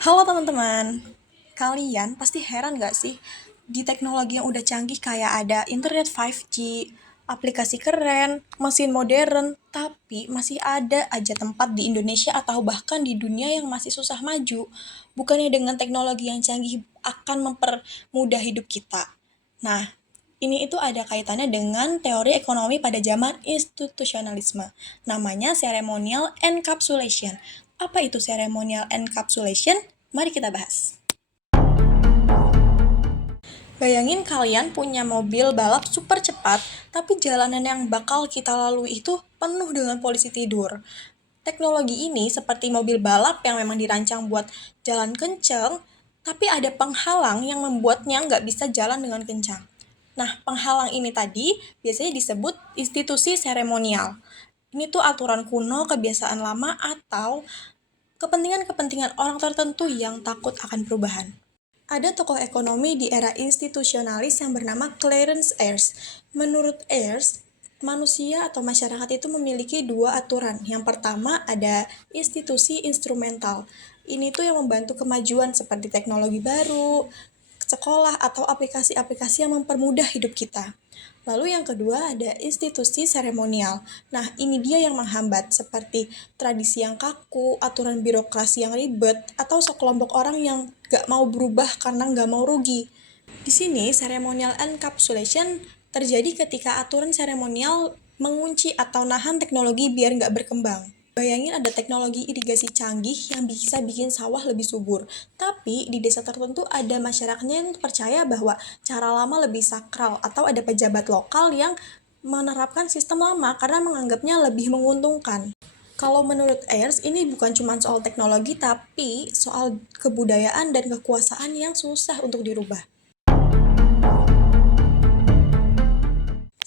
Halo teman-teman, kalian pasti heran gak sih di teknologi yang udah canggih kayak ada internet 5G, aplikasi keren, mesin modern, tapi masih ada aja tempat di Indonesia atau bahkan di dunia yang masih susah maju. Bukannya dengan teknologi yang canggih akan mempermudah hidup kita. Nah, ini itu ada kaitannya dengan teori ekonomi pada zaman institusionalisme. Namanya ceremonial encapsulation. Apa itu ceremonial encapsulation? Mari kita bahas. Bayangin kalian punya mobil balap super cepat, tapi jalanan yang bakal kita lalui itu penuh dengan polisi tidur. Teknologi ini seperti mobil balap yang memang dirancang buat jalan kenceng, tapi ada penghalang yang membuatnya nggak bisa jalan dengan kencang. Nah, penghalang ini tadi biasanya disebut institusi seremonial. Ini tuh aturan kuno, kebiasaan lama, atau kepentingan-kepentingan orang tertentu yang takut akan perubahan. Ada tokoh ekonomi di era institusionalis yang bernama Clarence Ayers. Menurut Ayers, manusia atau masyarakat itu memiliki dua aturan. Yang pertama ada institusi instrumental. Ini tuh yang membantu kemajuan seperti teknologi baru, sekolah, atau aplikasi-aplikasi yang mempermudah hidup kita. Lalu yang kedua ada institusi seremonial. Nah, ini dia yang menghambat, seperti tradisi yang kaku, aturan birokrasi yang ribet, atau sekelompok orang yang gak mau berubah karena gak mau rugi. Di sini, ceremonial encapsulation terjadi ketika aturan seremonial mengunci atau nahan teknologi biar gak berkembang. Bayangin ada teknologi irigasi canggih yang bisa bikin sawah lebih subur. Tapi di desa tertentu ada masyarakatnya yang percaya bahwa cara lama lebih sakral, atau ada pejabat lokal yang menerapkan sistem lama karena menganggapnya lebih menguntungkan. Kalau menurut Ayers, ini bukan cuma soal teknologi, tapi soal kebudayaan dan kekuasaan yang susah untuk dirubah.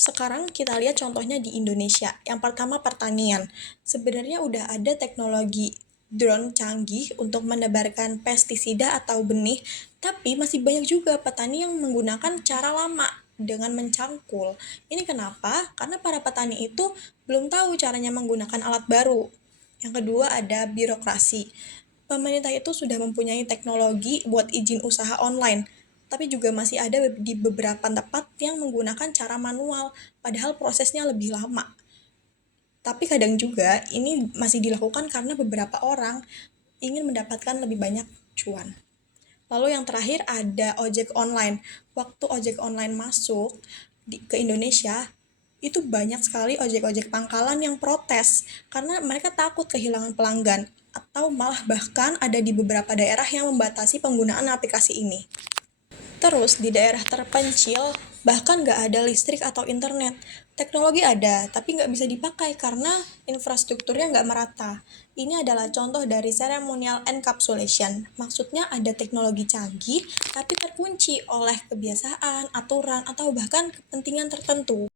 Sekarang kita lihat contohnya di Indonesia. Yang pertama pertanian. Sebenarnya udah ada teknologi drone canggih untuk menebarkan pestisida atau benih, tapi masih banyak juga petani yang menggunakan cara lama dengan mencangkul. Ini kenapa? Karena para petani itu belum tahu caranya menggunakan alat baru. Yang kedua ada birokrasi. Pemerintah itu sudah mempunyai teknologi buat izin usaha online, tapi juga masih ada di beberapa tempat yang menggunakan cara manual, padahal prosesnya lebih lama. Tapi kadang juga ini masih dilakukan karena beberapa orang ingin mendapatkan lebih banyak cuan. Lalu yang terakhir ada ojek online. Waktu ojek online masuk ke Indonesia, itu banyak sekali ojek-ojek pangkalan yang protes karena mereka takut kehilangan pelanggan, atau malah bahkan ada di beberapa daerah yang membatasi penggunaan aplikasi ini. Terus di daerah terpencil bahkan nggak ada listrik atau internet. Teknologi ada, tapi nggak bisa dipakai karena infrastrukturnya nggak merata. Ini adalah contoh dari ceremonial encapsulation. Maksudnya ada teknologi canggih, tapi terkunci oleh kebiasaan, aturan, atau bahkan kepentingan tertentu.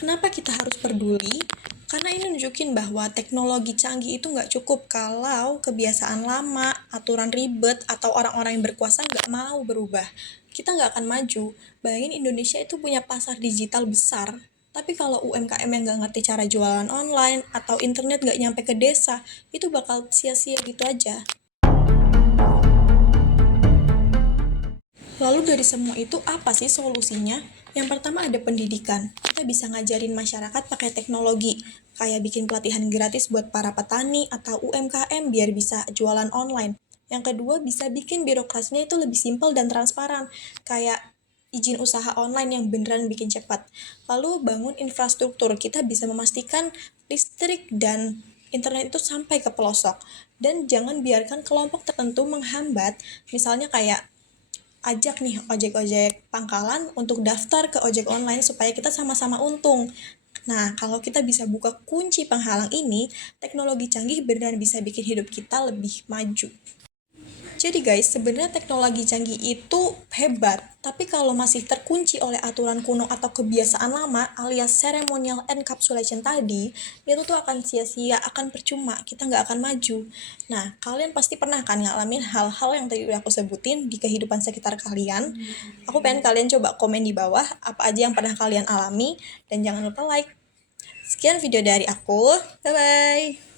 Kenapa kita harus peduli? Karena ini nunjukin bahwa teknologi canggih itu nggak cukup kalau kebiasaan lama, aturan ribet, atau orang-orang yang berkuasa nggak mau berubah. Kita nggak akan maju. Bayangin Indonesia itu punya pasar digital besar, tapi kalau UMKM yang nggak ngerti cara jualan online, atau internet nggak nyampe ke desa, itu bakal sia-sia gitu aja. Lalu dari semua itu apa sih solusinya? Yang pertama ada pendidikan. Kita bisa ngajarin masyarakat pakai teknologi, kayak bikin pelatihan gratis buat para petani atau UMKM biar bisa jualan online. Yang kedua bisa bikin birokrasinya itu lebih simpel dan transparan, kayak izin usaha online yang beneran bikin cepat. Lalu bangun infrastruktur, kita bisa memastikan listrik dan internet itu sampai ke pelosok. Dan jangan biarkan kelompok tertentu menghambat, misalnya kayak ajak nih ojek-ojek pangkalan untuk daftar ke ojek online supaya kita sama-sama untung. Nah, kalau kita bisa buka kunci penghalang ini, teknologi canggih benar bisa bikin hidup kita lebih maju. Jadi guys, sebenarnya teknologi canggih itu hebat, tapi kalau masih terkunci oleh aturan kuno atau kebiasaan lama alias ceremonial encapsulation tadi, itu tuh akan sia-sia, akan percuma, kita nggak akan maju. Nah, kalian pasti pernah kan ngalamin hal-hal yang tadi udah aku sebutin di kehidupan sekitar kalian. Aku pengen kalian coba komen di bawah apa aja yang pernah kalian alami, dan jangan lupa like. Sekian video dari aku, bye-bye!